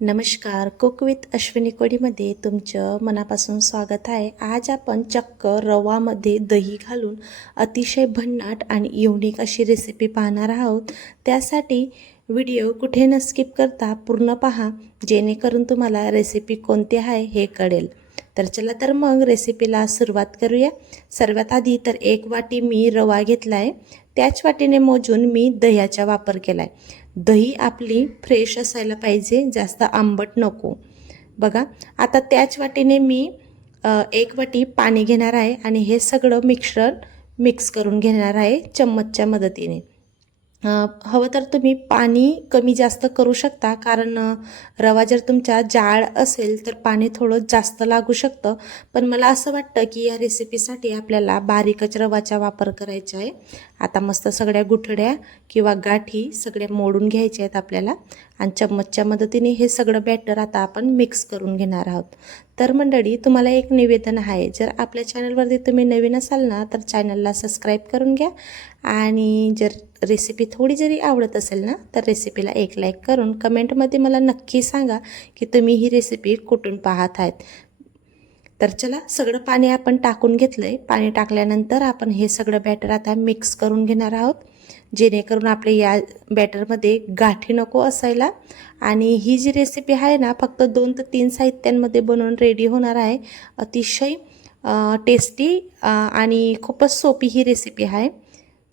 नमस्कार, cook with Ashwini कोडीमध्ये तुमचं मनापासून स्वागत आहे। आज आपण चक्क रवामध्ये दही घालून अतिशय भन्नाट आणि युनिक अशी रेसिपी पाहणार आहोत। त्यासाठी व्हिडिओ कुठे न स्किप करता पूर्ण पहा, जेणेकरून तुम्हाला रेसिपी कोणती आहे हे कळेल। तर चला तर मग रेसिपीला सुरुवात करूया। सर्वात आधी तर 1 वाटी मी रवा घेतला आहे, त्याच वाटीने मोजून मी दह्याचा वापर केला आहे। दही आपली फ्रेश असायला पाहिजे, जास्त आंबट नको। बघा आता त्याच वाटीने मी 1 वाटी पाणी घेणार आहे आणि हे सगळं मिक्सर मिक्स करून घेणार आहे चम्मचच्या मदतीने। हवं तर तुम्ही पाणी कमी जास्त करू शकता, कारण रवा जर तुमचा जाड असेल तर पाणी थोडं जास्त लागू शकतं। पण मला असं वाटतं की या रेसिपीसाठी आपल्याला बारीकच रवाचा वापर करायचा आहे। आता मस्त सगळ्या गुठळ्या किंवा गाठी सगळ्या मोडून घ्यायच्या आहेत आपल्याला आणि चम्मचच्या मदतीने हे सगळं बॅटर आता आपण मिक्स करून घेणार आहोत। तर मंडळी, तुम्हाला एक निवेदन आहे, जर आपल्या चॅनलवरती तुम्ही नवीन असाल ना तर चॅनलला सबस्क्राईब करून घ्या आणि जर रेसिपी थोडी जरी आवडत असेल ना तर रेसिपीला एक लाईक करून कमेंटमध्ये मला नक्की सांगा की तुम्ही ही रेसिपी कुठून पाहत आहेत। तर चला, सगळं पाणी आपण टाकून घेतलंय। पाणी टाकल्यानंतर आपण हे सगळं बॅटर आता मिक्स करून घेणार आहोत, जेणेकरून आपल्या या बॅटरमध्ये गाठी नको असायला। आणि ही जी रेसिपी आहे ना फक्त 2 ते 3 साहित्यांमध्ये बनवून रेडी होणार आहे। अतिशय टेस्टी आणि खूपच सोपी ही रेसिपी आहे।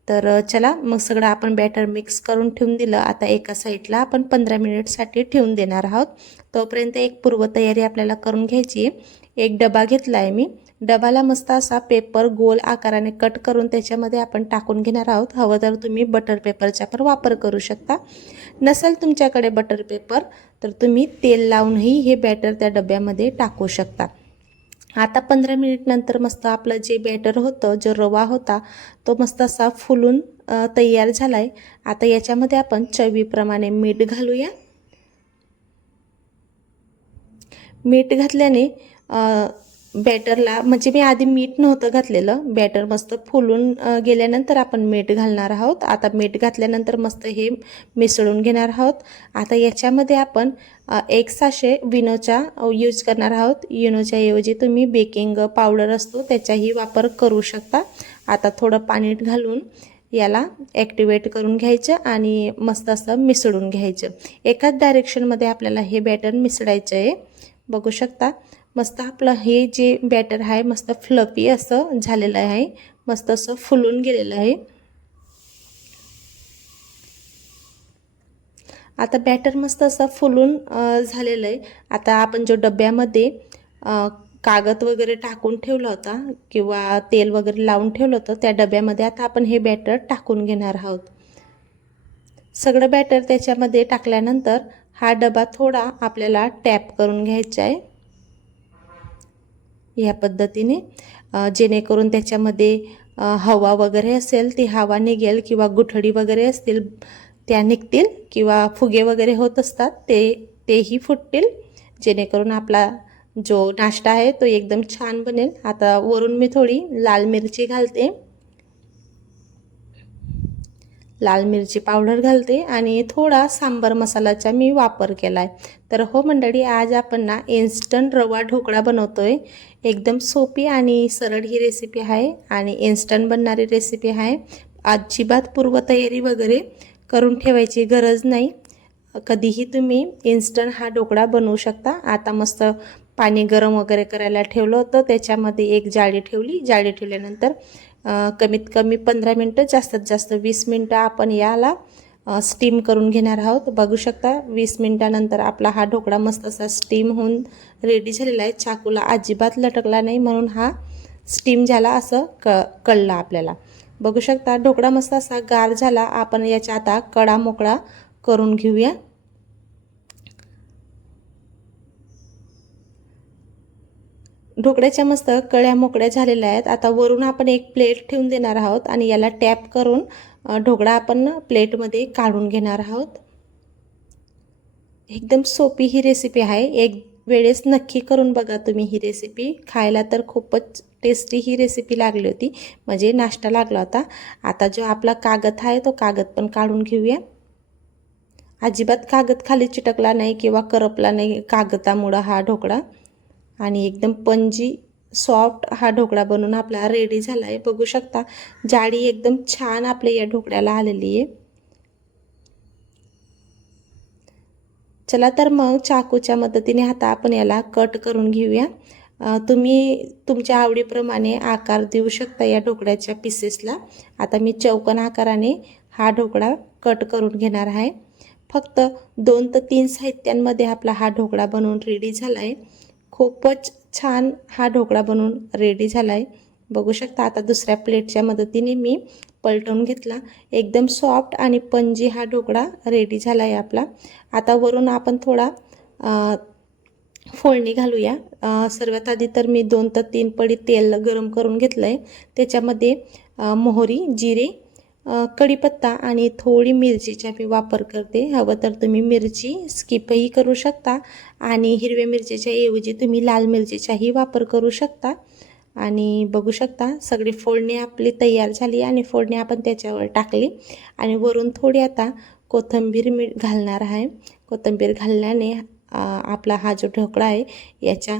तर चला मग सगळं आपण बॅटर मिक्स करून ठेवून दिलं। आता एका साईडला आपण 15 मिनिटसाठी ठेवून देणार आहोत। तोपर्यंत एक पूर्वतयारी आपल्याला करून घ्यायची आहे। एक डबा घेतला आहे मी, डबाला मस्त असा पेपर गोल आकाराने कट करून त्याच्यामध्ये आपण टाकून घेणार आहोत। हवं तर तुम्ही बटर पेपरचा पण वापर करू शकता, नसेल तुमच्याकडे बटर पेपर तर तुम्ही तेल लावूनही हे बॅटर त्या डब्यामध्ये टाकू शकता। आता 15 मिनिट नंतर मस्त आपलं जे बॅटर होतं, जो रवा होता तो मस्त असा फुलून तयार झाला आहे। आता याच्यामध्ये आपण चवीप्रमाणे मीठ घालूया। मीठ घातल्याने बॅटरला, म्हणजे मी आधी मीठ नव्हतं घातलेलं, बॅटर मस्त फुलून गेल्यानंतर आपण मीठ घालणार आहोत। आता मीठ घातल्यानंतर मस्त हे मिसळून घेणार आहोत। आता याच्यामध्ये आपण 1 सॅशे विनोचा यूज करणार आहोत। विनोच्या ऐवजी तुम्ही बेकिंग पावडर असतो त्याचाही वापर करू शकता। आता थोडं पाणी घालून याला ॲक्टिवेट करून घ्यायचं आणि मस्त असं मिसळून घ्यायचं। एकाच डायरेक्शनमध्ये आपल्याला हे बॅटर मिसळायचं आहे। बघू शकता मस्त आपलं हे जे बॅटर आहे मस्त फ्लफी असं झालेलं आहे, मस्त असं फुलून गेलेलं आहे। आता बॅटर मस्त असं फुलून झालेलं आहे। आता आपण जो डब्यामध्ये कागद वगैरे टाकून ठेवला होता किंवा तेल वगैरे लावून ठेवलं होतं, त्या डब्यामध्ये आता आपण हे बॅटर टाकून घेणार आहोत। सगळं बॅटर त्याच्यामध्ये टाकल्यानंतर हा डबा थोडा आपल्याला टॅप करून घ्यायचा आहे या पद्धतीने, जेणेकरून त्याच्यामध्ये हवा वगैरे असेल ती हवा निघेल किंवा गुठळी वगैरे असतील त्या निघतील किंवा फुगे वगैरे होत असतात तेही फुटतील, जेणेकरून आपला जो नाश्ता आहे तो एकदम छान बनेल। आता वरून मी थोडी लाल मिरची घालते, लाल मिरची पावडर घालते आणि थोडा सांबर मसालाचा मी वापर केला आहे। तर हो मंडळी, आज आपण ना इन्स्टंट रवा ढोकळा बनवतोय। एकदम सोपी आणि सरळ ही रेसिपी आहे आणि इन्स्टंट बनणारी रेसिपी आहे। अजिबात पूर्वतयारी वगैरे करून ठेवायची गरज नाही, कधीही तुम्ही इन्स्टंट हा ढोकळा बनवू शकता। आता मस्त पाणी गरम वगैरे करायला ठेवलं होतं, त्याच्यामध्ये एक जाळी ठेवली। जाळी ठेवल्यानंतर कमीत कमी 15 मिनटं, जास्तीत जास्त 20 मिनटं आपण याला स्टीम करून घेणार आहोत। बघू शकता 20 मिनटानंतर आपला हा ढोकळा मस्त असा स्टीम होऊन रेडी झालेला आहे। चाकूला अजिबात लटकला नाही म्हणून हा स्टीम झाला असं कळलं आपल्याला। बघू शकता ढोकळा मस्त असा गार झाला। आपण याचा आता कडा मोकळा करून घेऊया। ढोकळ्याच्या मस्त कळ्या मोकळ्या झालेल्या आहेत। आता वरून आपण एक प्लेट ठेवून देणार आहोत आणि याला टॅप करून ढोकळा आपण प्लेटमध्ये काढून घेणार आहोत। एकदम सोपी ही रेसिपी आहे, एक वेळेस नक्की करून बघा तुम्ही ही रेसिपी। खायला तर खूपच टेस्टी ही रेसिपी लागली होती, म्हणजे नाश्ता लागला होता। आता जो आपला कागद आहे तो कागद पण काढून घेऊया अजिबात कागद खाली चिटकला नाही किंवा करपला नाही कागदामुळं हा ढोकळा. आणि एकदम पंजी सॉफ्ट हा ढोकळा बनवून आपला रेडी झाला आहे. बघू शकता जाडी एकदम छान आपल्या या ढोकळ्याला आलेली आहे. चला तर मग चाकूच्या मदतीने आता आपण याला कट करून घेऊया. तुम्ही तुमच्या आवडीप्रमाणे आकार देऊ शकता या ढोकळ्याच्या पीसेसला. आता मी चौकोन आकाराने हा ढोकळा कट करून घेणार आहे. फक्त 2 ते 3 साहित्यांमध्ये आपला हा ढोकळा बनवून रेडी झाला आहे. खूपच छान हा ढोकळा बनवून रेडी झाला आहे. बघू शकता आता दुसऱ्या प्लेटच्या मदतीने मी पलटवून घेतला. एकदम सॉफ्ट आणि पंजी हा ढोकळा रेडी झाला आहे आपला. आता वरून आपण थोडा फोडणी घालूया. सर्वात आधी तर मी 2 ते 3 पडी तेल गरम करून घेतलं आहे. त्याच्यामध्ये मोहरी, जिरे, कढीपत्ता आणि थोडी मिरचीचा मी वापर करते. हवं तर तुम्ही मिरची स्किपही करू शकता आणि हिरव्या मिरचीच्या ऐवजी तुम्ही लाल मिरचीचाही वापर करू शकता. आणि बघू शकता सगळी फोडणी आपली तयार झाली आणि फोडणी आपण त्याच्यावर टाकली आणि वरून थोडी आता कोथिंबीर मी घालणार आहे. कोथिंबीर घालल्याने आपला हा जो ढोकळा आहे याचा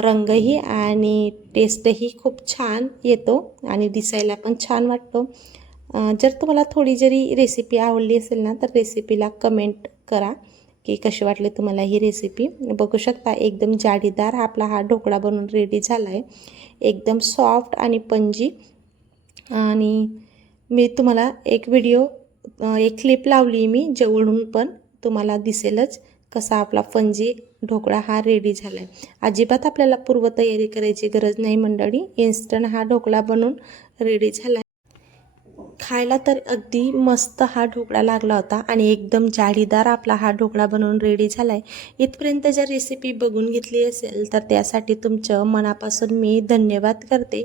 रंगही आणि टेस्टही खूप छान येतो आणि दिसायला पण छान वाटतो. जर तुम्हाला थोडी जरी रेसिपी आवडली असेल ना तर रेसिपीला कमेंट करा की कशी वाटली तुम्हाला ही रेसिपी. बघू शकता एकदम जाडीदार आपला हा ढोकळा बनवून रेडी झाला आहे. एकदम सॉफ्ट आणि पंजी. आणि मी तुम्हाला एक क्लिप लावली मी जवळून पण तुम्हाला दिसेलच कसा आपला पंजी ढोकळा हा रेडी झाला आहे. अजिबात आपल्याला पूर्वतयारी करायची गरज नाही मंडळी. इन्स्टंट हा ढोकळा बनवून रेडी झाला आहे. खायला तर अगदी मस्त हा ढोकळा लागला होता आणि एकदम जाडीदार आपला हा ढोकळा बनवून रेडी झाला आहे. इथपर्यंत जर रेसिपी बघून घेतली असेल तर त्यासाठी तुमचं मनापासून मी धन्यवाद करते.